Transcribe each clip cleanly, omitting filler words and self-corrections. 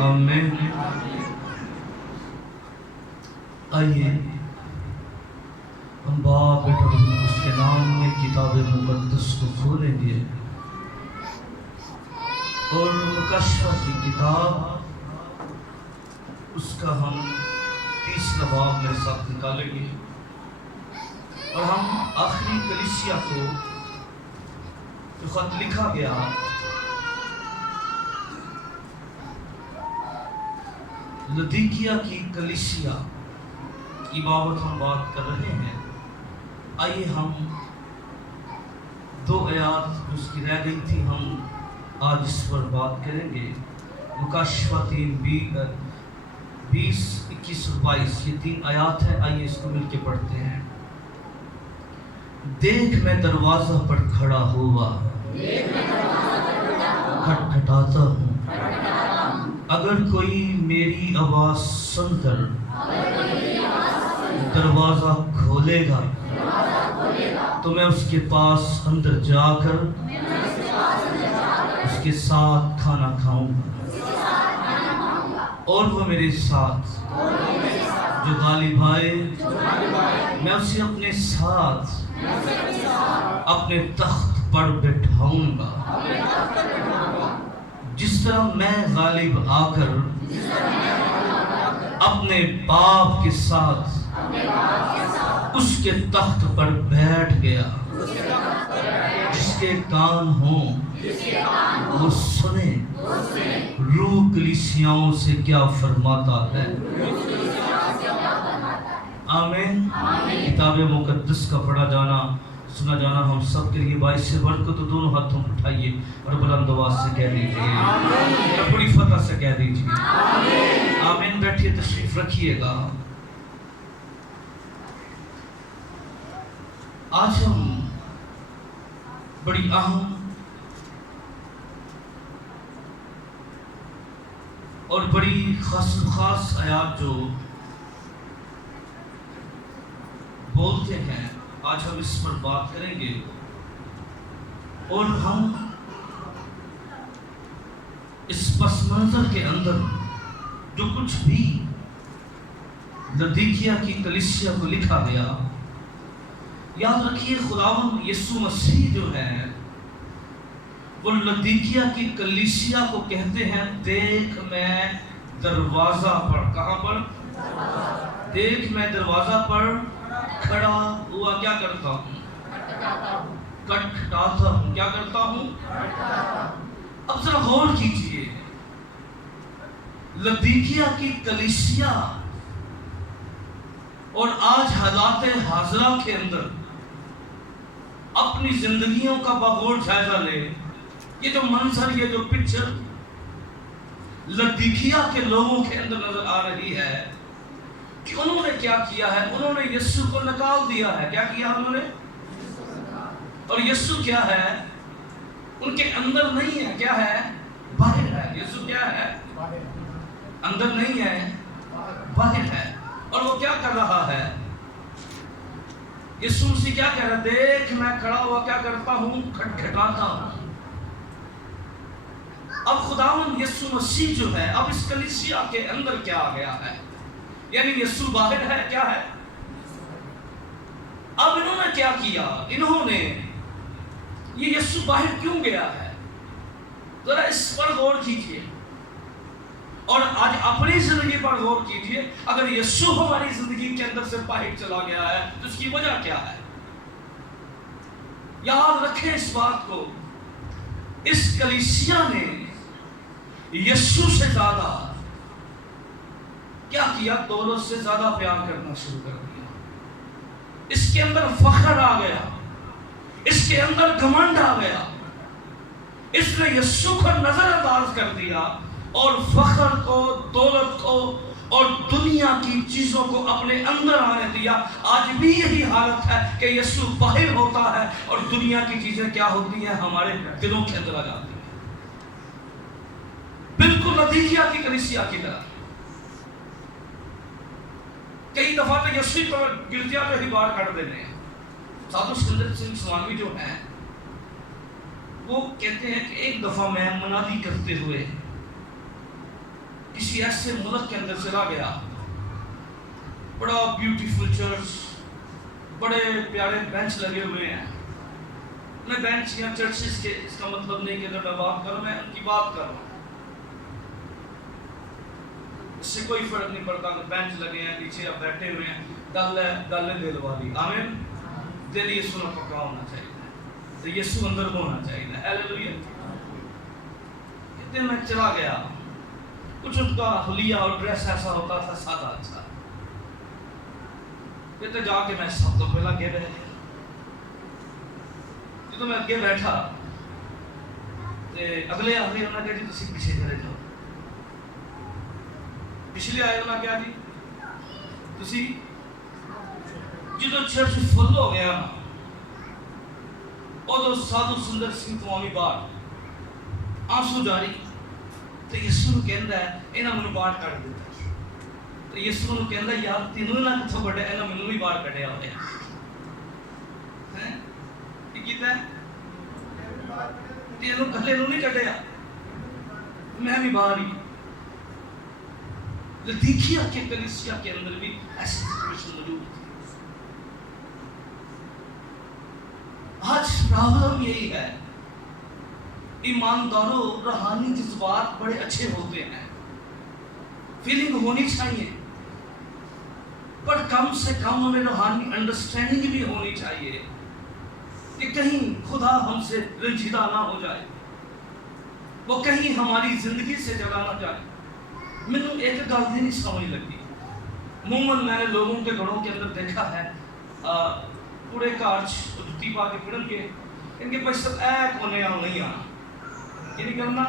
آمین۔ آئیے ہم باپ بیٹا روح القدس کے نام میں کتاب مقدس کو کھولیں گے اور مکاشفہ کی کتاب اس کا ہم 30 باب میرے ساتھ نکالیں گے اور ہم آخری کلیسیا کو جو خط لکھا گیا لدیکیا کی کلیسیا کی بابت ہم بات کر رہے ہیں۔ آئیے ہم 2 آیات جو اس کی رہ گئی تھی ہم آج اس پر بات کریں گے۔ مکاشفہ 3 20 21 اور 22 یہ 3 آیات ہیں۔ آئیے اس کو مل کے پڑھتے ہیں۔ دیکھ میں دروازہ پر کھڑا ہوا کھٹکھٹاتا ہوں، اگر کوئی میری آواز سن کر دروازہ کھولے گا تو میں اس کے پاس اندر جا کر اس کے ساتھ کھانا کھاؤں گا اور وہ میرے ساتھ جو غالب آئے میں اسے اپنے ساتھ اپنے تخت پر بٹھاؤں گا، جس طرح میں غالب آ کر اپنے باپ کے ساتھ اس کے تخت پر بیٹھ گیا۔ جس کے کان ہوں وہ سنے روح کلیسیاؤں سے کیا فرماتا ہے۔ آمین۔ کتاب مقدس کا پڑھا جانا سنا جانا ہم سب کے لیے باعث برکت۔ تو دونوں ہاتھوں اٹھائیے اور بلند آواز سے کہہ دیجیے اور بڑی فتح سے کہہ دیجیے آمین۔ بیٹھیے، تشریف رکھیے گا۔ آج ہم بڑی اہم اور بڑی خاص آیات جو بولتے ہیں آج ہم اس پر بات کریں گے اور ہم اس پس منظر کے اندر جو کچھ بھی لدیکیا کی کلیسیا کو لکھا گیا، یاد رکھیے خداوند یسوع مسیح جو ہے وہ لدیکیا کی کلیسیا کو کہتے ہیں دیکھ میں دروازہ پر، کہاں پر؟ دیکھ میں دروازہ پر کھڑا ہوا کیا کرتا ہوں؟ کھٹکھٹاتا ہوں۔ کیا کرتا ہوں؟ اب ذرا غور کیجئے، لدیکیا کی کلیسیا اور آج حالات حاضرہ کے اندر اپنی زندگیوں کا بغور جائزہ لے۔ یہ جو منظر، یہ جو پکچر لدیکیا کے لوگوں کے اندر نظر آ رہی ہے کہ انہوں نے کیا کیا ہے، انہوں نے یسوع کو نکال دیا ہے۔ کیا کیا انہوں نے؟ اور یسوع کیا ہے؟ ان کے اندر نہیں ہے، کیا ہے؟ باہر ہے۔ یسوع کیا ہے؟ اندر نہیں ہے، باہر ہے۔ اور وہ کیا کر رہا ہے؟ یسوع مسیح کیا کہہ رہا ہے؟ دیکھ میں کھڑا ہوا کیا کرتا ہوں؟ کھٹکھٹاتا ہوں۔ اب خداوند یسوع مسیح جو ہے اب اس کلیسیا کے اندر کیا آ گیا ہے، یعنی یسوع باہر ہے، کیا ہے؟ اب انہوں نے کیا کیا؟ انہوں نے یہ یسوع باہر کیوں گیا ہے، ذرا اس پر غور کیجئے اور آج اپنی زندگی پر غور کیجئے۔ اگر یسوع ہماری زندگی کے اندر سے باہر چلا گیا ہے تو اس کی وجہ کیا ہے؟ یاد رکھیں اس بات کو، اس کلیسیا نے یسوع سے زیادہ کیا کیا؟ دولت سے زیادہ پیار کرنا شروع کر دیا۔ اس کے اندر فخر آ گیا، اس کے اندر گھمنڈ آ گیا۔ اس نے یسوع کو نظر انداز کر دیا اور فخر کو، دولت کو اور دنیا کی چیزوں کو اپنے اندر آنے دیا۔ آج بھی یہی حالت ہے کہ یسوع باہر ہوتا ہے اور دنیا کی چیزیں کیا ہوتی ہیں؟ ہمارے دلوں کے اندر آ جاتی ہیں، بالکل لدیکیا کی کلیسیا کی طرح۔ کئی دفعہ تو یسوع پر گرجا جو ہی باہر کر دیتے ہیں۔ سادھو سکندر سنگھ سوانوی جو ہیں وہ کہتے ہیں کہ ایک دفعہ میں منادی کرتے ہوئے کسی ایسے ملک کے اندر چلا گیا، بڑا بیوٹیفل چرچ، بڑے پیارے بینچ لگے ہوئے ہیں. میں بینچ یا چرچز کے اس کا مطلب نہیں کہ اگر میں بات کروں، میں ان کی بات کر رہا ہوں. اس سے کوئی فرق نہیں پڑتا کہ بینچ لگے ہیں، نیچے آپ بیٹھے ہوئے ہیں. گل ہے دل والی. آمین. دل یسوع نے پکا ہونا چاہیے، تو یسوع اندر ہونا چاہیے. ہیلیلویا. اتنے میں چلا گیا، کچھ اس کا حلیہ اور ڈریس ایسا ہوتا تھا سادہ اچھا. تو جا کے میں سب تو پہلا اگے بیٹھ گیا. جب میں اگے بیٹھا تو اگلے انہوں نے کہا جی تسی پیچھے چلے جاؤ. پچھلے آئے انہوں نے کہا جی تسی جدو چرچ فل ہو گیا نا، ادو سادھو سندر سنگھ تمامی باہر آنسو جاری. تو یسوع کہندا ہے انہاں مینوں باہر کڈ دتا. تو یسوع کہندا یار تینوں نہ کتھوں کڈیا، انہاں مینوں بھی باہر کڈیا ہویا ہے. کی کیتا ہے؟ تینوں کلے نوں نہیں کڈیا، میں بھی باہر ہی. لدیکیا کے کلیسیا کے اندر بھی ایسی سچویشن موجود تھی. آج پرابلم یہی ہے، ایمانداروں روحانی جذبات بڑے اچھے ہوتے ہیں، فیلنگ ہونی چاہیے، پر کم سے کم ہمیں روحانی انڈرسٹینڈنگ بھی ہونی چاہیے کہ کہیں خدا ہم سے رنجیدہ نہ ہو جائے، وہ کہیں ہماری زندگی سے چلا نہ جائے. مجھے ایک گل بھی نہیں سمجھ لگتی. عموماً میں نے لوگوں کے گھروں کے اندر دیکھا ہے پورے کارچ جتی پا کے پڑھن کے ان کے پاس سب اے کونے آ نہیں آنا، یہ نہیں کرنا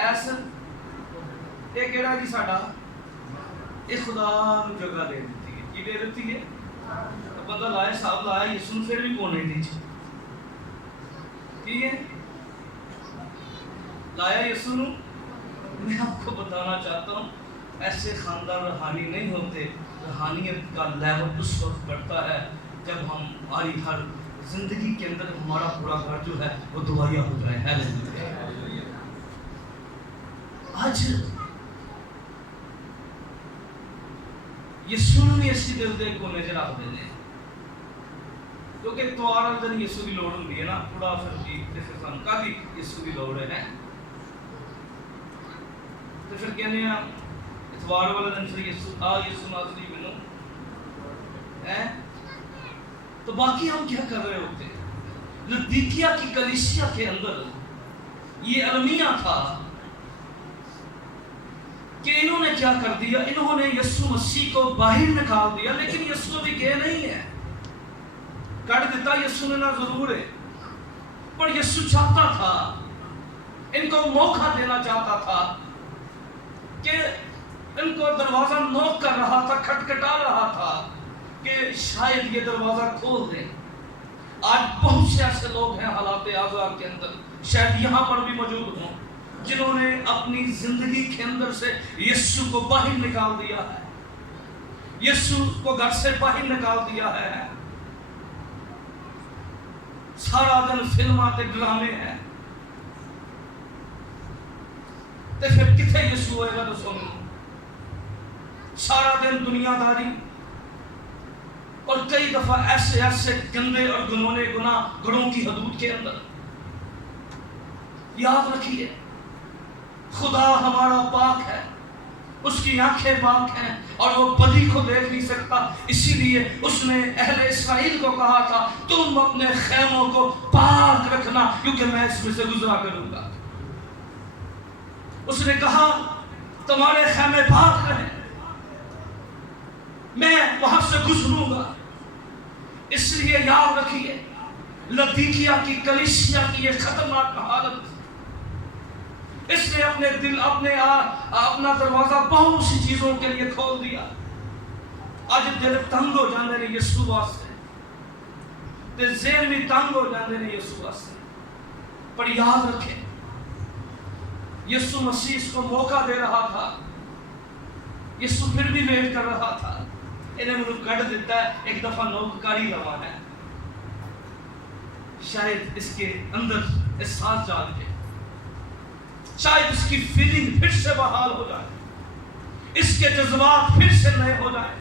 ایسا. یہ کہڑا جی ساڈا یہ خدا نو جگہ دے دیتی ہے. کی دے دیتی ہے؟ بندہ لائے صاحب لایا یسوع پھر بھی کونے نیچے. ٹھیک ہے لایا یسوع. میں آپ کو بتانا چاہتا ہوں ایسے خاندان روحانی نہیں ہوتے. روحانیت کا لیول اس وقت بڑھتا ہے جب ہماری ہر زندگی کے اندر ہمارا پورا گھر جو ہے وہ دعائیہ ہو جائے. ہیلیلویا. آج یسوع نے اسی دل دے کونے چ رکھ دینے، کیونکہ اتوار والے دن یسوع کی لوڑ ہوندی ہے نا. تھوڑا پھر جی پھر سانوں کافی یسوع کی لوڑ ہے. تو پھر کہنے ہیں اتوار والا دن پھر یسوع ناصری مینوں ہے. تو باقی ہم کیا کر رہے ہوتے ہیں؟ لدیکیا کی کلیسیا کے اندر یہ المیہ تھا کہ انہوں نے کیا کر دیا، انہوں نے یسوع مسیح کو باہر نکال دیا، لیکن یسوع بھی گئے نہیں ہے. کر دیتا یسوع نے نہ ضرور ہے، پر یسوع چاہتا تھا، ان کو موقع دینا چاہتا تھا کہ ان کو دروازہ نوک کر رہا تھا، کھٹکھٹا رہا تھا کہ شاید یہ دروازہ کھول دیں. آج بہت سے ایسے لوگ ہیں حالات آزاد کے اندر، شاید یہاں پر بھی موجود ہوں، جنہوں نے اپنی زندگی کے اندر سے یسوع کو باہر نکال دیا ہے، یسوع کو گھر سے باہر نکال دیا ہے. سارا دن فلماں تے ڈرامے ہیں، تے پھر کتنے یسوع ہوئے گا دسو مینوں؟ سارا دن دنیا داری، اور کئی دفعہ ایسے گندے اور گنونے گناہ گھروں کی حدود کے اندر. یاد رکھیے خدا ہمارا پاک ہے، اس کی آنکھیں پاک ہیں اور وہ بدی کو دیکھ نہیں سکتا. اسی لیے اس نے اہل اسرائیل کو کہا تھا تم اپنے خیموں کو پاک رکھنا کیونکہ میں اس میں سے گزرا کروں گا. اس نے کہا تمہارے خیمے پاک رہیں، میں وہاں سے گزروں گا. اس لیے یاد رکھیے لدیکیا کی کلیسیا کی یہ خطرناک حالت، اس نے اپنے دل اپنا دروازہ بہت سی چیزوں کے لیے کھول دیا. آج دل تنگ ہو جاندے نے یسوع واسطے، تے ذہن بھی تنگ ہو جاندے نے یسوع واسطے. پر یاد رکھیں یسوع مسیح اس کو موقع دے رہا تھا، یسوع پھر بھی ویٹ کر رہا تھا. انہیں مجھے کٹ دیتا ہے، ایک دفعہ نوکاری روا ہے، شاید اس کے اندر احساس جاگ جائے. شاید اس کی فیلنگ پھر سے بحال ہو جائے، اس کے جذبات پھر سے نئے ہو جائے،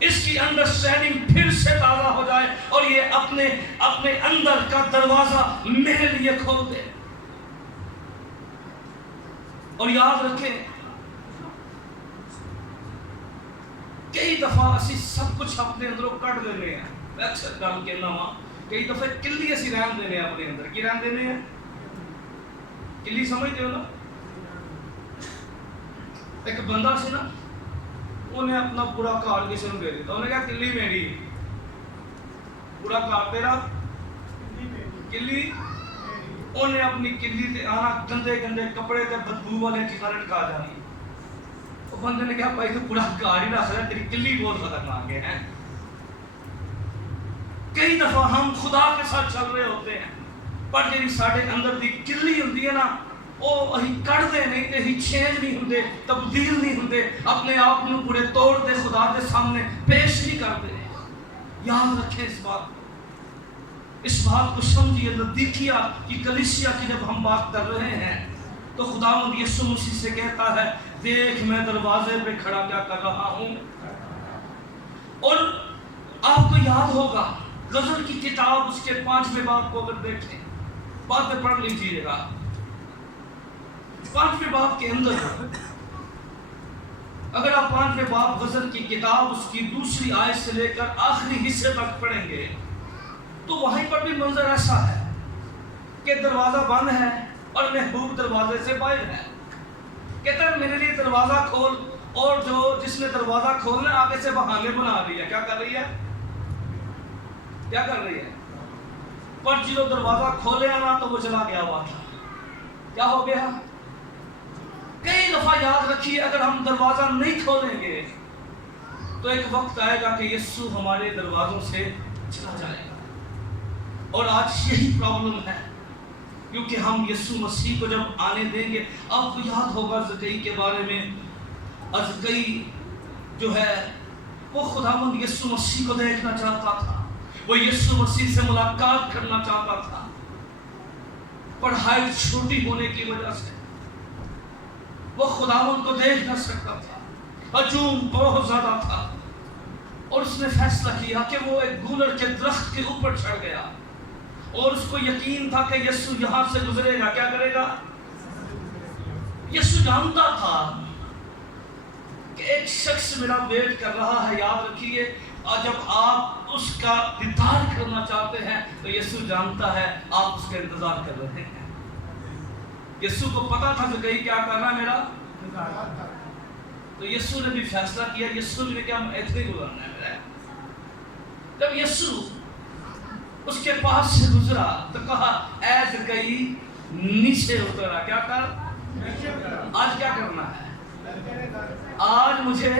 اس کی انڈرسٹینڈنگ پھر سے تازہ ہو جائے، اور یہ اپنے اندر کا دروازہ میرے لیے کھول دے۔ اور یاد رکھیں، کئی دفعہ اسی سب کچھ اپنے اندروں کٹ دینے ہیں۔ میں اکثر گل کہنا ہوا، کئی دفعہ کلی اسی رحم دینے ہیں اپنے اندر۔ کی رحم دینے ہیں؟ کلی سمجھتے ہو نا؟ ایک بندہ سی نا، انہیں اپنا پورا کار کسی نے دے دیتا، انہیں کہا کلی میری، پورا کار تیرا، کلی انہیں اپنی کلی تے آنا، گندے گندے کپڑے تے بدبو والے چیزاں لٹکا جانی۔ وہ بندے نے کہا بھائی تو پورا کار ہی رکھ رہا ہے، تیری کلی بہت خطرناک ہے۔ کئی دفعہ ہم خدا کے ساتھ چل رہے ہوتے ہیں، پر جی ساڈے اندر دی کلی ہوندی ہے نا، وہ اہی کڑھتے نہیں تے اہی چینج نہیں ہوندے، تبدیل نہیں ہوندے، اپنے آپ کو پورے توڑ دے خدا کے سامنے پیش نہیں کرتے۔ یاد رکھیں اس بات کو سمجھیے۔ لدیکیا کی کلیسیا کی جب ہم بات کر رہے ہیں تو خداوند یسوع مسیح سے کہتا ہے دیکھ میں دروازے پہ کھڑا کیا کر رہا ہوں۔ اور آپ کو یاد ہوگا غزل کی کتاب اس کے 5ویں باب کو اگر دیکھیں، باتیں پڑھ لیجیے گا، 5ویں باب کے اندر اگر آپ 5ویں باب غزل کی کتاب اس کی 2 آیت سے لے کر آخری حصے تک پڑھیں گے تو وہیں پر بھی منظر ایسا ہے کہ دروازہ بند ہے اور محبوب دروازے سے باہر ہے۔ کہتا ہے میرے لیے دروازہ کھول، اور جس نے دروازہ کھولنا آگے سے بہانے بنا رہی ہے۔ کیا کر رہی ہے؟ کیا کر رہی ہے؟ پر جو دروازہ کھولے آنا تو وہ چلا گیا ہوا تھا۔ کیا ہو گیا؟ کئی دفعہ یاد رکھیے، اگر ہم دروازہ نہیں کھولیں گے تو ایک وقت آئے گا کہ یسوع ہمارے دروازوں سے چلا جائے گا۔ اور آج یہی پرابلم ہے، کیونکہ ہم یسوع مسیح کو جب آنے دیں گے، آپ کو یاد ہوگا زکئی کے بارے میں، زکئی جو ہے وہ خداوند یسوع مسیح کو دیکھنا چاہتا تھا، وہ یسوع مسیح سے ملاقات کرنا چاہتا تھا، پر ہائٹ چھوٹی ہونے کی وجہ سے وہ خداوند کو دیکھ نہ سکتا تھا، ہجوم بہت زیادہ تھا، اور اس نے فیصلہ کیا کہ وہ ایک گولر کے درخت کے اوپر چڑھ گیا، اور اس کو یقین تھا کہ یسوع یہاں سے گزرے گا۔ کیا کرے گا؟ یسوع جانتا تھا کہ ایک شخص میرا ویٹ کر رہا ہے۔ یاد رکھیے، اور جب آپ اس کا دیدار کرنا چاہتے ہیں تو یسوع جانتا ہے آپ اس کا انتظار کر رہے ہیں۔ یسوع کو پتا تھا کہ کہیں کیا کرنا ہے میرا، تو یسوع نے بھی فیصلہ کیا، یسوع نے کیا ایسے گزرنا ہے میرا۔ جب یسوع اس کے پاس سے گزرا تو کہا اے زکئی نیچے اترا۔ کیا کر؟ آج کیا کرنا ہے؟ آج مجھے۔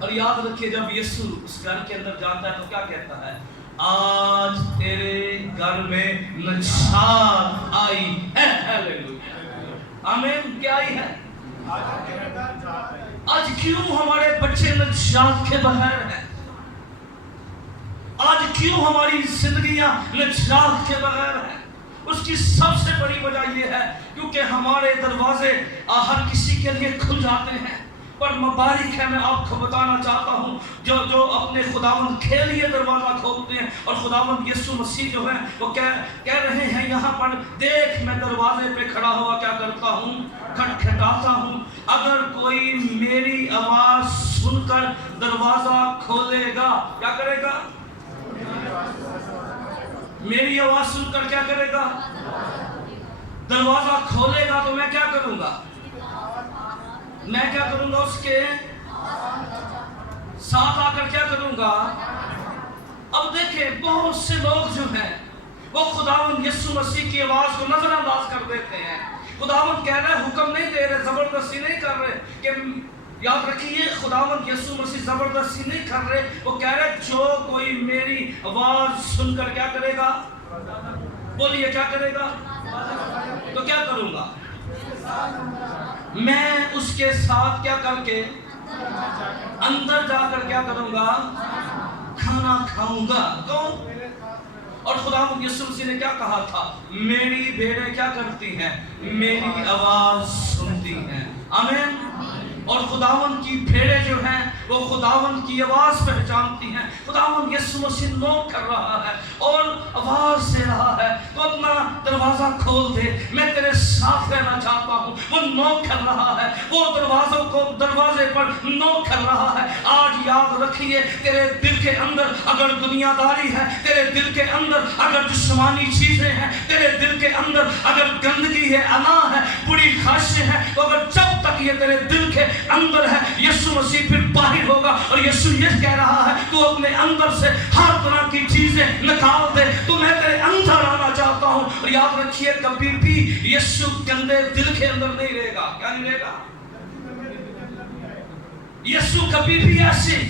اور یاد رکھیے جب یسوع اس گھر کے اندر جاتا ہے تو کیا کہتا ہے؟ آج تیرے گھر میں نجات آئی ہے۔ ہیلیلویا، آمین۔ کیا آئی ہے؟ آج کیوں ہمارے بچے نجات کے بغیر ہیں؟ آج کیوں ہماری زندگیاں نجات کے بغیر ہیں؟ اس کی سب سے بڑی وجہ یہ ہے کیونکہ ہمارے دروازے ہر کسی کے لیے کھل جاتے ہیں، پر مبارک ہے، میں آپ کو بتانا چاہتا ہوں جو اپنے خداوند کے لیے دروازہ کھولتے ہیں، اور خداوند یسوع مسیح جو ہے وہ کہہ رہے ہیں یہاں پر دیکھ میں دروازے پہ کھڑا ہوا کیا کرتا ہوں؟ کھٹکھٹاتا ہوں، اگر کوئی میری آواز سن کر دروازہ کھولے گا۔ کیا کرے گا؟ میری آواز سن کر کیا کرے گا؟ دروازہ کھولے گا تو میں کیا کروں گا؟ میں کیا کروں گا؟ اس کے ساتھ آ کر کیا کروں گا؟ اب دیکھیں بہت سے لوگ جو ہیں وہ خداوند یسوع مسیح کی آواز کو نظر انداز کر دیتے ہیں۔ خداوند کہہ رہے حکم نہیں دے رہے، زبردستی نہیں کر رہے کہ یاد رکھیے خداوند یسوع مسیح زبردستی نہیں کر رہے، وہ کہہ رہے جو کوئی میری آواز سن کر کیا کرے گا؟ بولیے کیا کرے گا؟ تو کیا کروں گا؟ میں اس کے ساتھ کیا کر کے اندر جا کر کیا کروں گا؟ کھانا کھاؤں گا۔ کون؟ اور خداوند یسوع مسیح نے کیا کہا تھا؟ میری بھیڑیں کیا کرتی ہیں؟ میری آواز سنتی ہیں. آمین. اور خداوند کی بھیڑیں جو ہیں وہ خداوند کی آواز پہچانتی ہیں. خداوند یسوع مسیح نوک کر رہا ہے اور آواز دے رہا ہے. تو اپنا دروازہ کھول دے، میں تیرے ساتھ رہنا چاہتا ہوں. وہ نوک کر رہا ہے، وہ دروازے پر نوک کر رہا ہے. آج یاد رکھیے، تیرے دل کے اندر اگر دنیا داری ہے، تیرے دل کے اندر اگر جسمانی چیزیں ہیں، تیرے دل کے اندر اگر گندگی ہے، انا ہے، بری خواہشیں ہیں، تو اگر جب تک یہ تیرے دل کے اندر ہے، یسوع مسیح پھر باہر ہوگا. اور یسوع یہ کہہ رہا ہے تو اپنے اندر سے ہر طرح کی چیزیں نکال دے. تو میں تیرے اندر آنا چاہتا ہوں. اور یاد رکھیے، کبھی بھی یسوع گندے دل کے اندر نہیں رہے گا. کیا نہیں رہے گا؟ یسوع کبھی بھی ایسے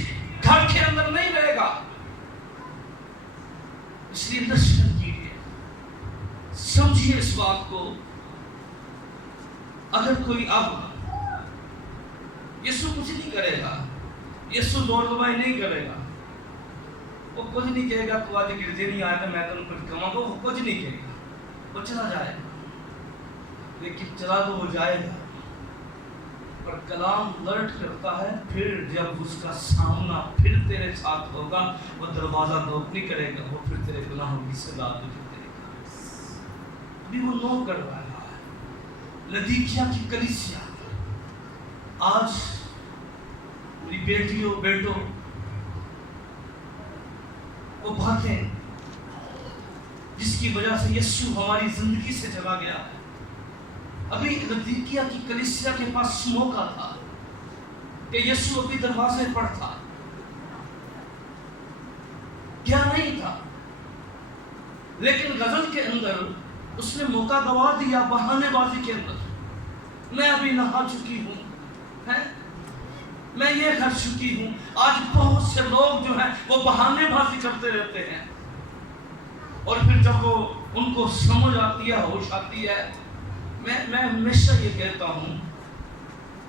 گھر کے اندر نہیں رہے گا. اس لیے نصیحت کیجیے، سمجھیے اس بات کو. اگر کوئی اب یسوع کچھ نہیں کرے گا، یسوع دور دبائی نہیں کرے گا، وہ کچھ نہیں کہے گا تو آج گرجے نہیں آیا تو میں تم کچھ کہوں گا، وہ کچھ نہیں کہے گا. وہ چلا جائے گا، لیکن چلا تو وہ جائے گا، پر کلام لرٹ کرتا ہے. پھر جب اس کا سامنا پھر تیرے ساتھ ہوگا، وہ دروازہ نوک نہیں کرے گا، وہ پھر تیرے گناہوں کی سزا دے گا. ابھی وہ نوک کر رہا ہے. لدیکیا کی کلیسیا آج میری بیٹیوں بیٹوں وہ باتیں جس کی وجہ سے یسوع ہماری زندگی سے چلا گیا ہے. ابھی لدیکیا کی کلیسیا کے پاس موقع تھا کہ یسوع ابھی دروازے پر تھا، کیا نہیں تھا، لیکن غزل کے اندر اس نے موقع گوا دیا بہانے بازی کے اندر. میں ابھی نہا چکی ہوں، میں یہ کر چکی ہوں. آج بہت سے لوگ جو ہیں وہ بہانے بازی کرتے رہتے ہیں، اور پھر جب وہ ان کو سمجھ آتی ہے، ہوش آتی ہے. میں ہمیشہ یہ کہتا ہوں،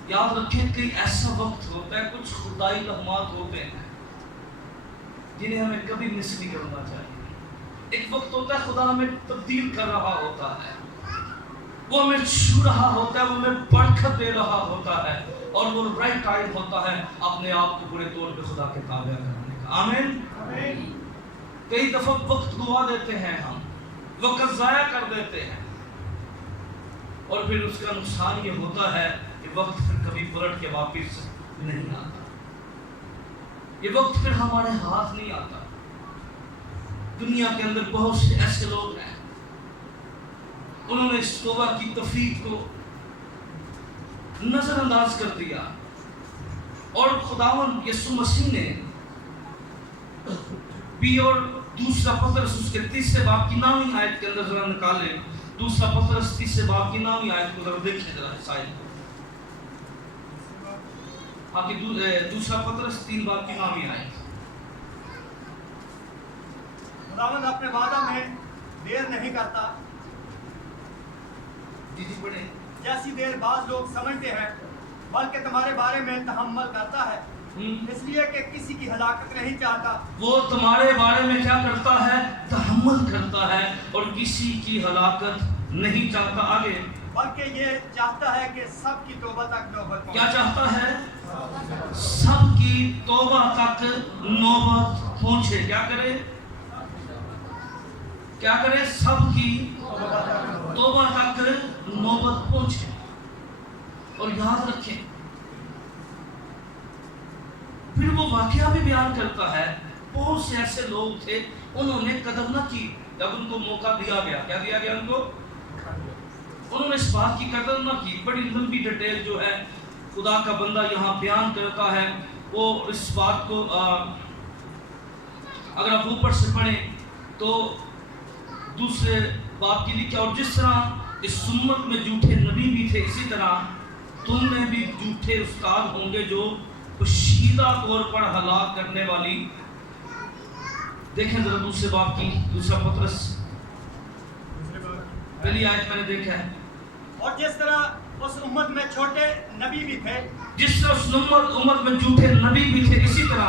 یاد رکھیں کہ ایسا وقت ہوتا ہے، کچھ خدائی لمحات ہوتے ہیں جنہیں ہمیں کبھی مس نہیں کرنا چاہیے. ایک وقت ہوتا ہے خدا ہمیں تبدیل کر رہا ہوتا ہے، وہ ہمیں چھو رہا ہوتا ہے، وہ ہمیں برکت دے رہا ہوتا ہے، اور وہ رائٹ ٹائم ہوتا ہے اپنے آپ کو پورے طور پہ خدا کے تابع کرنے کا. آمین. کئی دفعہ وقت گوا دیتے ہیں، ہم وقت ضائع کر دیتے ہیں، اور پھر اس کا نقصان یہ ہوتا ہے کہ وقت پھر کبھی پلٹ کے واپس نہیں آتا. یہ وقت پھر ہمارے ہاتھ نہیں آتا. دنیا کے اندر بہت سے ایسے لوگ ہیں، انہوں نے اس توبہ کی تفریح کو نظر انداز کر دیا، اور خداوند یسوع مسیح نے بھی. اور دوسرا پطرس اس کے 3 باب کی 9 آیت کے اندر ذرا نکالیں. دوسرا پطرس 3 باب کی 9 آیت کو ذرا دیکھیں ذرا سائل. ہاں کہ دوسرا پطرس 3 باب کی 9 آیت. خداوند اپنے وعدہ میں دیر نہیں کرتا، جی پڑھیں. جیسی دیر بعض لوگ سمجھتے ہیں، بلکہ تمہارے بارے میں تحمل کرتا ہے، اس لیے کہ کسی کی ہلاکت نہیں چاہتا. وہ تمہارے بارے میں کیا کرتا ہے؟ تحمل کرتا ہے، اور کسی کی ہلاکت نہیں چاہتا. آگے بلکہ یہ چاہتا ہے کہ سب کی توبہ تک نوبت پہنچے. کیا چاہتا ہے؟ سب کی توبہ تک نوبت پہنچے. کیا کرے؟ کیا کرے؟ سب کی توبہ تک نوبت پہنچے. اور یاد رکھیں، پھر وہ واقعہ بھی بیان کرتا ہے. بہت سے ایسے لوگ تھے، انہوں نے قدر نہ کی جب ان کو موقع دیا گیا. کیا دیا گیا ان کو؟ انہوں نے اس بات کی قدر نہ کی. بڑی لمبی ڈیٹیل جو ہے خدا کا بندہ یہاں بیان کرتا ہے. وہ اس بات کو اگر آپ اوپر سے پڑھیں تو دوسرے باب کی لکھا، اور جس طرح اس امت میں جھوٹے نبی بھی تھے، اسی طرح تم میں بھی جھوٹے استاد ہوں گے جو پوشیدہ طور پر ہلاک کرنے والی. دیکھیں ذرا دوسرے باب کی دوسرا پطرس پہلی آیت میں نے دیکھا ہے. اور جس طرح اس امت میں چھوٹے نبی بھی تھے، جس طرح اس امت میں جھوٹے نبی بھی تھے، اسی طرح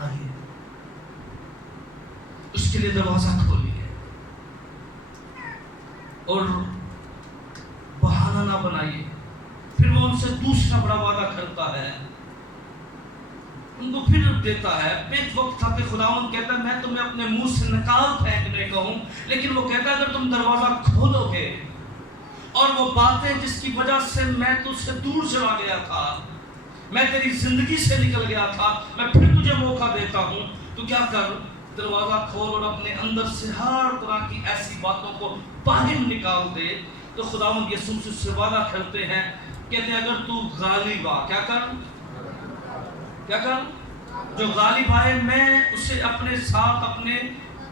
آئیے اس کے لیے دروازہ کھولیے اور بہانہ نہ بنائیے. پھر وہ ان سے دوسرا بڑا وعدہ کرتا ہے, ان کو پھر دیتا ہے. ایک وقت تھا کہ خداوند کہتا ہے میں تمہیں اپنے منہ سے نکال پھینکنے کا ہوں, لیکن وہ کہتا ہے اگر تم دروازہ کھولو گے اور وہ باتیں جس کی وجہ سے میں تجھ سے دور چلا گیا تھا, میں تیری زندگی سے نکل گیا تھا, میں پھر تجھے موقع دیتا ہوں, تو کیا کر, دروازہ کھول اور اپنے اندر سے ہر طرح کی ایسی باتوں کو باہر نکال دے. تو خداوند یسوع سے اس سے وعدہ کرتے ہیں, کہتے ہیں اگر تو غالب آ, کیا کر جو غالب آئے میں اسے اپنے ساتھ اپنے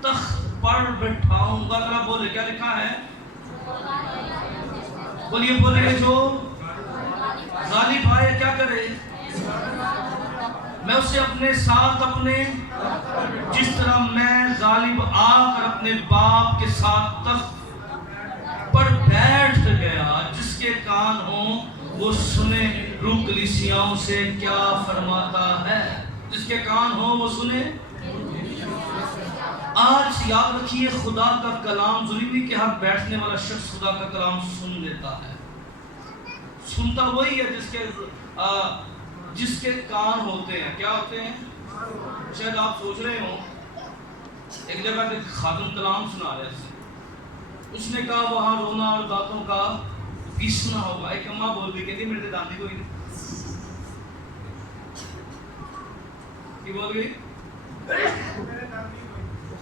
تخت پر بٹھاؤں گا. ذرا بولے کیا لکھا ہے, بولے جو غالب آئے کیا کرے, میں اسے اپنے ساتھ اپنے, جس طرح میں غالب آ کر اپنے باپ کے ساتھ تخت پر بیٹھ گیا. جس کے کان ہوں وہ سنے روح کلیسیاؤں سے کیا فرماتا ہے. جس کے کان ہوں وہ سنے. آج یاد رکھیے خدا کا کلام ضروری نہیں کہ ہر بیٹھنے والا شخص خدا کا کلام سن لیتا ہے. سنتا وہی ہے جس کے کان ہوتے ہیں. کیا ہوتے ہیں؟ شاید آپ سوچ رہے ہوں ایک جگہ پہ خادم کلام سنا رہے تھے, اس نے کہا وہاں رونا اور دانتوں کا پیسنا ہوگا. ایک اماں بول بھی کہتی میرے دانتی کوئی نہیں کی بول گئی.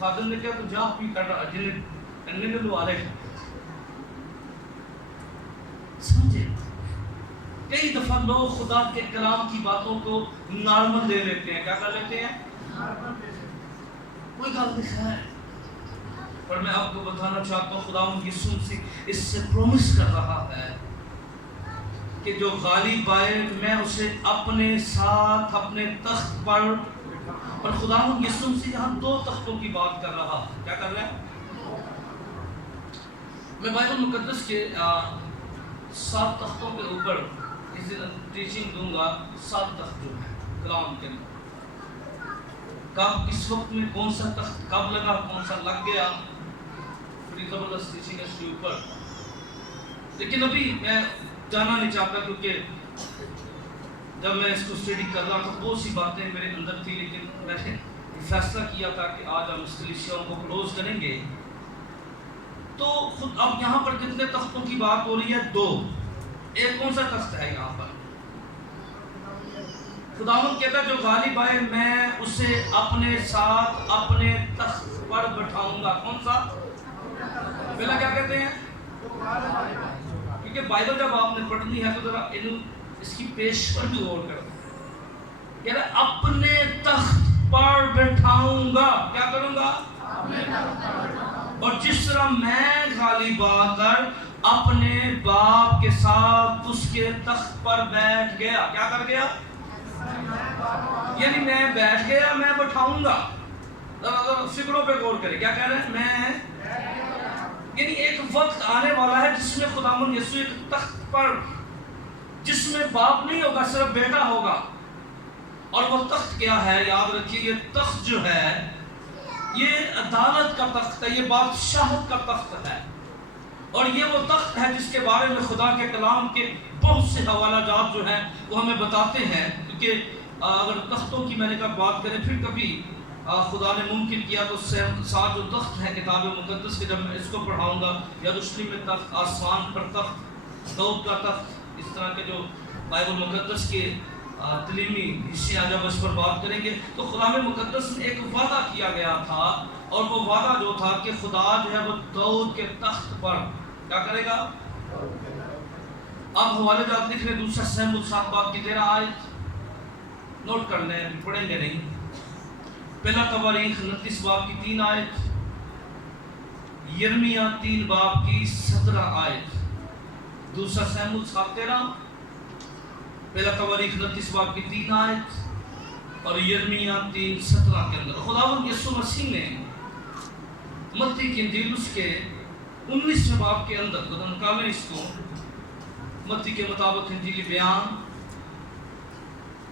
خادم نے کیا تو جا پی کر رہا جنہیں کرنے میں لو آلے سمجھے. کئی دفعہ لوگ خدا کے کلام کی باتوں کو نارمل لے لیتے ہیں. کیا کر لیتے ہیں؟ کوئی گل نہیں ہے. پر میں آپ کو بتانا چاہتا ہوں خداوند یسوع مسیح اس سے پرومس کر رہا ہے کہ جو غالب آئے میں اسے اپنے ساتھ اپنے تخت پر. اور خداوند یسوع مسیح یہاں دو تختوں کی بات کر رہا ہے. کیا کر رہا ہے؟ میں بائبل مقدس کے 7 تختوں کے اوپر ٹیچنگ دوں گا. 7 تخت جو ہے کلام کے اندر, کب کس وقت میں کون سا تخت کب لگا, کون سا لگ گیا, بڑی زبردست ٹیچنگ ہے اس کے اوپر. لیکن ابھی میں جانا نہیں چاہتا کیونکہ جب میں اس کو اسٹڈی کر رہا تھا بہت سی باتیں میرے اندر تھی, لیکن میں نے فیصلہ کیا تھا کہ آج ہم اس کلیسیوں کو کلوز کریں گے. تو خود اب یہاں پر کتنے تختوں کی بات ہو رہی ہے؟ 2. ایک کون سا تخت ہے یہاں پر؟ خداوند کہتا ہے جو غالب آئے میں اسے اپنے ساتھ اپنے تخت پر بٹھاؤں گا. کون سا؟ پہلا کیا کہتے ہیں؟ کیونکہ بائبل جب آپ نے پڑھنی ہے تو ذرا اس کی پیش پر بھی غور کرو. کہہ رہا ہے اپنے تخت پر بٹھاؤں گا. کیا کروں گا؟ اور جس طرح میں غالب آ کر اپنے باپ کے ساتھ اس کے تخت پر بیٹھ گیا. کیا کر گیا؟ یعنی میں بیٹھ گیا, میں بٹھاؤں گا. فکروں پہ غور کریں. کیا کہہ رہے ہیں؟ میں یعنی ایک وقت آنے والا ہے جس میں خداوند یسوع ایک تخت پر, جس میں باپ نہیں ہوگا صرف بیٹا ہوگا. اور وہ تخت کیا ہے؟ یاد رکھیے یہ تخت جو ہے یہ عدالت کا تخت ہے, یہ بادشاہت کا تخت ہے. اور یہ وہ تخت ہے جس کے بارے میں خدا کے کلام کے بہت سے حوالہ جات جو ہیں وہ ہمیں بتاتے ہیں. کیونکہ اگر تختوں کی میں نے کہا بات کریں پھر کبھی خدا نے ممکن کیا تو 7 جو تخت ہے کتاب مقدس کے, جب میں اس کو پڑھاؤں گا, یروشلم میں تخت, آسمان پر تخت, داؤد کا تخت, اس طرح کے جو بائبل مقدس کے تعلیمی حصے جب اس پر بات کریں گے تو خدا مقدس میں ایک وعدہ کیا گیا تھا. اور وہ وعدہ جو تھا کہ خدا جو ہے وہ داؤد کے تخت پر کیا کرے گا. اب حوالے جات لکھ لیں. 2 سموئیل 7 باب کی 13 آیت نوٹ کر لیں, پڑھیں گے نہیں. پہلا تواریخ 29 باب کی 3 آیت, یرمیہ 3 باب کی 17 آیت, 2 سموئیل 7:13, پہلا تواریخ 29 باب کی 3 آیت اور یرمیہ 3:17 کے اندر خداوند یسوع مسیح نے متی کی انجیل اس کے 19 باب کے اندر نکالیں اس کو, متی کے مطابق انجیل بیان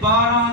12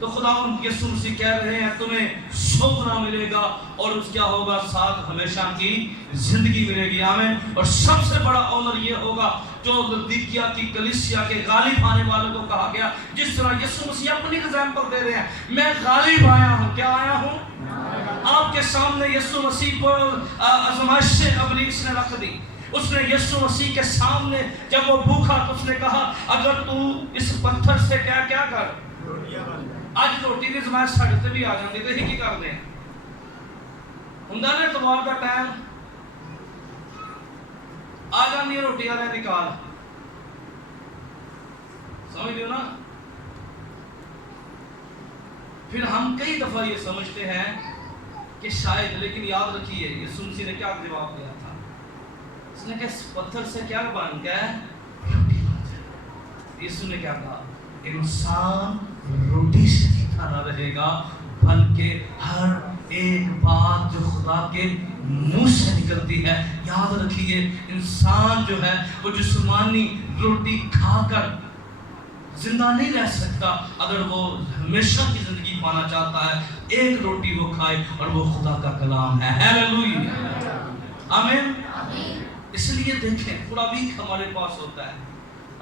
تو خدا یسوع مسیح کہہ رہے ہیں تمہیں سونا ملے گا اور اس کیا ہوگا ساتھ ہمیشہ کی زندگی ملے گی. آمین. اور سب سے بڑا آنر یہ ہوگا جو لودیکیا کی کلیسیا کے غالب آنے والوں کو کہا گیا, جس طرح یسوع مسیح اپنی اگزامپل دے رہے ہیں, میں غالب آیا ہوں. کیا آیا ہوں؟ آپ کے سامنے یسوع مسیح کو آزمائش سے ابلیس نے رکھ دی. اس نے یسوع مسیح کے سامنے جب وہ بھوکا تو اس نے کہا اگر تو اس پتھر سے کیا کر. آج روٹی کی آزمائش ساڈے تے بھی آ جاندی تے ہی کی کردے ہیں. ہوندا نے اتوار دا ٹائم آ جاندی روٹی والے نکال, سمجھ لیو نا. پھر ہم کئی دفعہ یہ سمجھتے ہیں کہ شاید, لیکن یاد رکھیے یسوع مسیح نے کیا جواب دیا تھا. اس نے کہا اس پتھر سے کیا بن گیا ہے, روٹی بن جائے. یسوع نے کیا کہا, انسان روٹی سے ہی کھانا رہے گا بلکہ ہر ایک بات جو خدا کے منہ سے نکلتی ہے. یاد رکھیے انسان جو ہے وہ جسمانی روٹی کھا کر زندہ نہیں رہ سکتا. اگر وہ ہمیشہ کی زندگی پانا چاہتا ہے ایک روٹی وہ کھائے اور وہ خدا کا کلام ہے. ہیلیلویا, آمین. اس لیے دیکھیں تھوڑا ویک ہمارے پاس ہوتا ہے.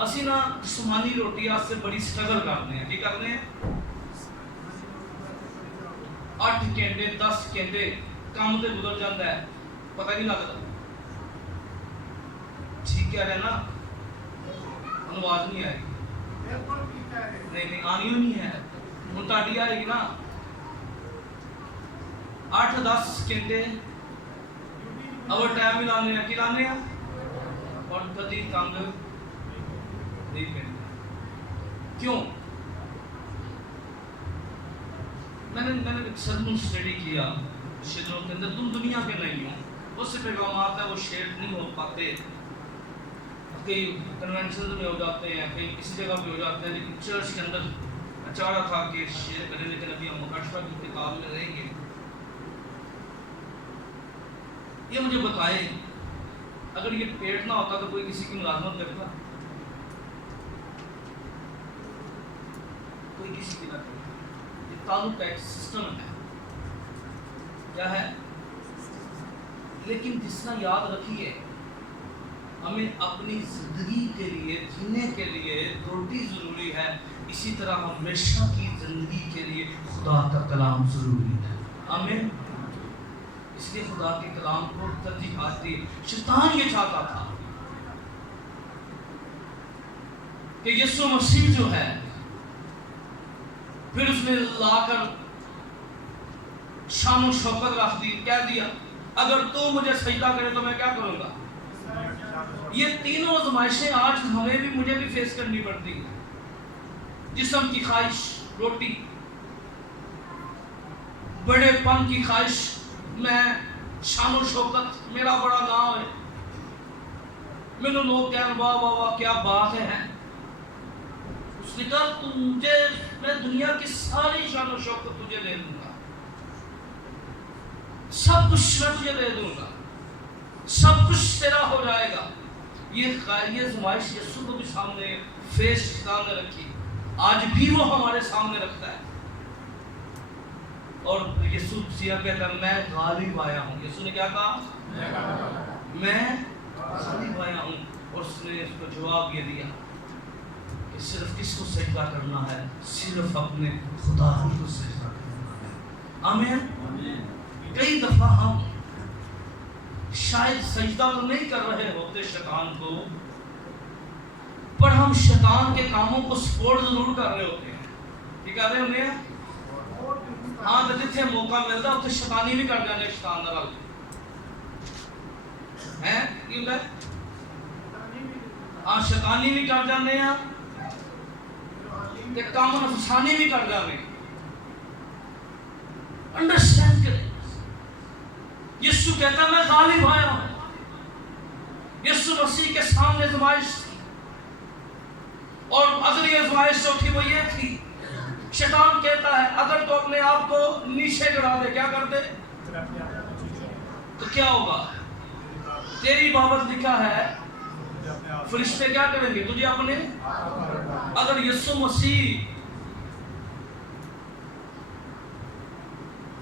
اسی نا جسمانی روٹی آج سے بڑی سٹرگل کرتے ہیں. کی کرتے ہیں 8 گھنٹے 10 گھنٹے کام سے گزر جاتا ہے, پتہ نہیں لگتا. ٹھیک کہہ رہے نا, آواز نہیں آئے گی. نہیں آنی نہیں ہے, ہوں تاڑی آئے گی نا. 8-10 گھنٹے اوور ٹائم بھی لانے ہیں. کی لانے ہیں اور کدی تنگ نہیں کرنا. کیوں؟ میں نے سرمن اسٹڈی کیا شہروں کے اندر. تم دنیا کے نہیں ہو, بہت سے پیغامات ہیں وہ شیئر نہیں ہو پاتے, کئی کنونشن میں ہو جاتے ہیں, کئی کسی جگہ پہ ہو جاتے ہیں, لیکن چرچ کے اندر میں چاہ رہا تھا کہ شیئر کریں, لیکن ابھی ہم مکاشفہ کی کتاب میں رہیں گے. یہ مجھے بتائیں اگر یہ پیٹ نہ ہوتا تو کوئی کسی کی ملازمت کرتا؟ کوئی کسی کی نہ کرتا. یہ تعلق کا ایک سسٹم ہے. کیا ہے؟ لیکن جس طرح یاد رکھیے ہمیں اپنی زندگی کے لیے جینے کے لیے روٹی ضروری ہے, اسی طرح ہمیشہ کی زندگی کے لیے خدا کا کلام ضروری ہے. آمین. اس لیے خدا کے کلام کو ترجیح آتی. شیطان یہ چاہتا تھا کہ یسوع مسیح جو ہے, پھر اس نے لا کر شان و شوکت رکھ دی. کہہ دیا اگر تو مجھے سجدہ کرے تو میں کیا کروں گا. یہ تینوں آزمائشیں آج ہمیں بھی مجھے بھی فیس کرنی پڑتی ہیں. جسم کی خواہش روٹی, بڑے پن کی خواہش, میں شان و شوکت میرا بڑا نام ہے, میرے لوگ کہیں واہ واہ واہ کیا بات ہے. اس نے کہا تجھے میں دنیا کی ساری شان و شوکت تجھے دے دوں گا, سب کچھ میں تجھے دے دوں گا, سب کچھ تیرا ہو جائے گا. یہ آزمائش یسوع کو بھی سامنے فیس سامنے رکھی, آج بھی وہ ہمارے سامنے رکھتا ہے. اور یسوع سیاہ کہتا ہے میں غالب آیا ہوں. یسوع نے کیا کہا؟ میں غالب آیا ہوں. اور اس نے اس کو جواب یہ دیا کہ صرف کس کو سجدہ کرنا ہے, صرف اپنے خدا کو سجدہ کرنا ہے. آمین. کئی دفعہ ہم شاید سجدہ تو نہیں کر رہے ہوتے شیطان کو, پر ہم شیطان کے کاموں کو سپورٹ ضرور کر رہے ہوتے ہیں. یہ کہہ رہے ہوتے ہیں ہاں تو جتنے موقع ملتا ہے اتنے شیطانی بھی کر جانے. شیطان نال ہیں کیوں کہ ہاں شیطانی بھی کر جانے ہیں تے کام نفسانی بھی کر جانے. انڈرسٹینڈ کریں. یسوع کہتا ہے میں غالب آیا ہوں. یسوع مسیح کے سامنے آزمائش تھی, اور اگلی آزمائش جو تھی وہ یہ تھی, شیطان کہتا ہے اگر تو اپنے آپ کو نیچے گرا دے, کیا کر دے, تو کیا ہوگا. تیری بابت لکھا ہے فرشتے کیا کریں گے تجھے اپنے. اگر یسوع مسیح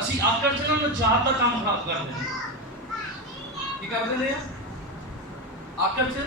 ਅਸੀਂ ਆਕਰ ਚ ਨਾ ਨਜਾਤ ਦਾ ਕੰਮ ਖਰਾਬ ਕਰ ਦਿੰਦੇ। ਕੀ ਕਰ ਦਿੰਦੇ ਆ? ਆਕਰ ਚ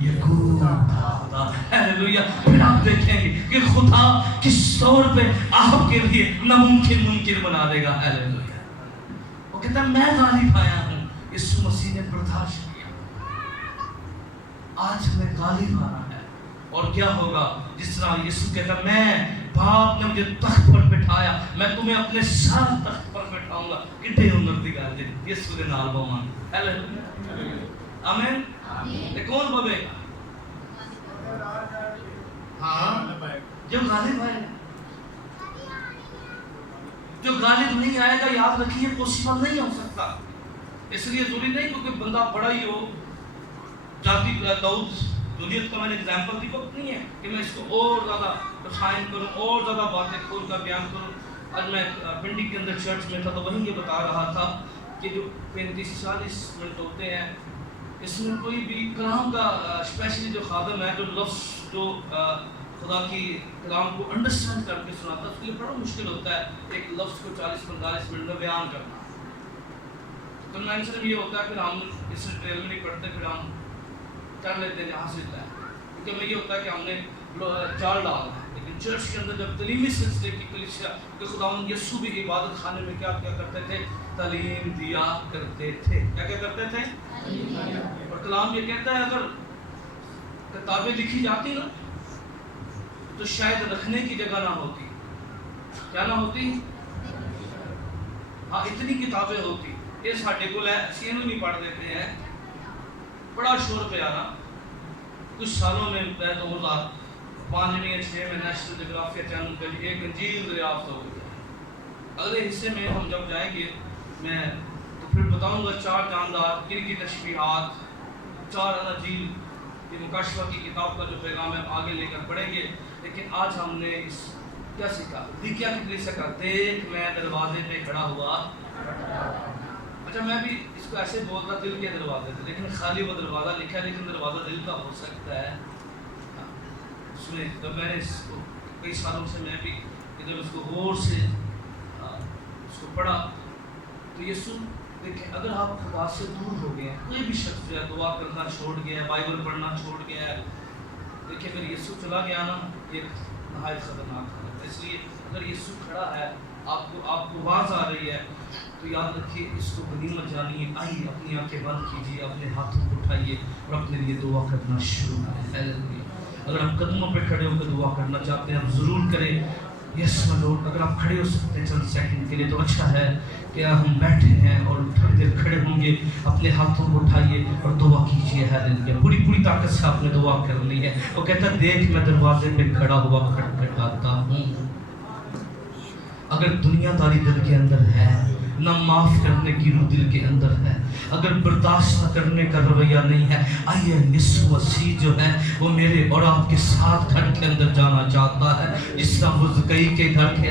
یقون خدا. ہیلیلویا. پھر آپ دیکھیں گے کہ خدا کس طور پہ آپ کے لیے ناممکن ممکن بنا دے گا. ہیلیلویا. وہ کہتا ہے میں غالب آیا ہوں. یسوع مسیح نے برداشت کیا. آج ہمیں غالب آنا ہے. اور کیا ہوگا؟ جس طرح یسوع کہتا میں باپ نے مجھے تخت پر بٹھایا, میں تمہیں اپنے ساتھ تخت پر بٹھاؤں گا. کتنے ہنر دی گل جی یسوع دے نال بوان. ہیلیلویا. آمین. تے کون بوے گا؟ ہاں جو غالب آئے گا. جو غالب نہیں آئے گا یاد رکھیے پوسیبل نہیں ہو سکتا. اس لیے ضروری نہیں کیونکہ بندہ بڑا ہی ہو. جاتی داؤد ضروریت کا میں نے ایگزامپل دی, وقت نہیں ہے کہ میں اس کو اور زیادہ ڈیفائن کروں, اور زیادہ باتیں کھول کر بیان کروں. آج میں پنڈی کے اندر چرچ میں تھا تو وہیں یہ بتا رہا تھا کہ جو 35-40 منٹ ہوتے ہیں اس میں کوئی بھی کلام کا اسپیشلی جو خادم ہے جو لفظ جو خدا کی کلام کو انڈرسٹینڈ کر کے سناتا ہے اس کے لیے بڑا مشکل ہوتا ہے ایک لفظ کو 40-45 منٹ میں بیان کرنا. کنوینشن یہ ہوتا ہے پھر ہم اس ڈریل میں نہیں پڑھتے, پھر ہم کر لیتے ہیں جہاں سے ہے. کیونکہ میں یہ ہوتا ہے کہ ہم نے چال ڈالنا ہے. لیکن چرچ کے اندر جب تعلیمی سلسلے کی کلیسیا کہ خداوند یسوع بھی عبادت خانے میں کیا کیا کرتے تھے؟ تعلیم دیا کرتے تھے. کیا کیا کرتے تھے؟ اور کلام یہ کہتا ہے اگر کتابیں لکھی جاتی نا تو شاید رکھنے کی جگہ نہ ہوتی. کیا نہ ہوتی؟ ہاں اتنی کتابیں ہوتی. یہ ساڈے کول ہے, اسی اینو نہیں پڑھ دیتے ہیں. بڑا شور پہ آنا. کچھ سالوں میں 2005 یا 6 میں نیشنل جغرافیہ چینل پہ ایک انجیل دریافت ہو گئی. اگلے حصے میں ہم جب جائیں گے میں تو پھر بتاؤں گا 4 جاندار کن کی تشبیہات, 4 اناجیل یہ مکاشفہ کی کتاب کا جو پیغام ہے آگے لے کر پڑھیں گے. لیکن آج ہم نے اس کیا سیکھا؟ دیکھا کتنی سکا دیکھ میں دروازے پہ کھڑا ہوا. اچھا میں بھی اس کو ایسے بولتا دل کے دروازے تھے, لیکن خالی وہ دروازہ لکھا ہے لیکن دروازہ دل کا ہو سکتا ہے. اس میں جب میں نے اس کو کئی سالوں سے میں بھی جب اس کو غور سے اس کو پڑھا تو یسوع دیکھیں اگر آپ خدا سے دور ہو گئے ہیں, کوئی بھی شخص جو ہے دعا کرنا چھوڑ گیا ہے, بائبل پڑھنا چھوڑ گیا ہے, دیکھیں اگر یسوع چلا گیا نا یہ نہایت خطرناک حالت ہے. اس لیے اگر یسوع کھڑا ہے آپ کو آواز آ رہی ہے تو یاد رکھیے اس کو غنیمت جانیے. آئیے اپنی آنکھیں بند کیجیے, اپنے ہاتھوں کو اٹھائیے اور اپنے لیے دعا کرنا شروع کریں. اگر آپ قدموں پہ کھڑے ہو کے دعا کرنا چاہتے ہیں آپ ضرور کریں. یس مائی لارڈ. اگر آپ کھڑے ہو سکتے ہیں چند سیکنڈ کے لیے تو اچھا ہے کہ ہم بیٹھے ہیں اور تھوڑی دیر کھڑے ہوں گے. اپنے ہاتھوں کو اٹھائیے اور دعا کیجیے. ہے پوری طاقت سے آپ نے دعا کرنی ہے. وہ کہتا ہے دیکھ میں دروازے پہ کھڑا ہوا کھٹکھٹاتا ہوں. اگر دنیا داری دل کے اندر ہے, نہ معاف کرنے کی روح دل کے اندر ہے, اگر برداشت نہ کرنے کا رویہ نہیں ہے, آئیے یسوع مسیح جو ہے وہ میرے اور آپ کے ساتھ گھر کے اندر جانا چاہتا ہے. جس طرح وہ زکئی کے گھر کے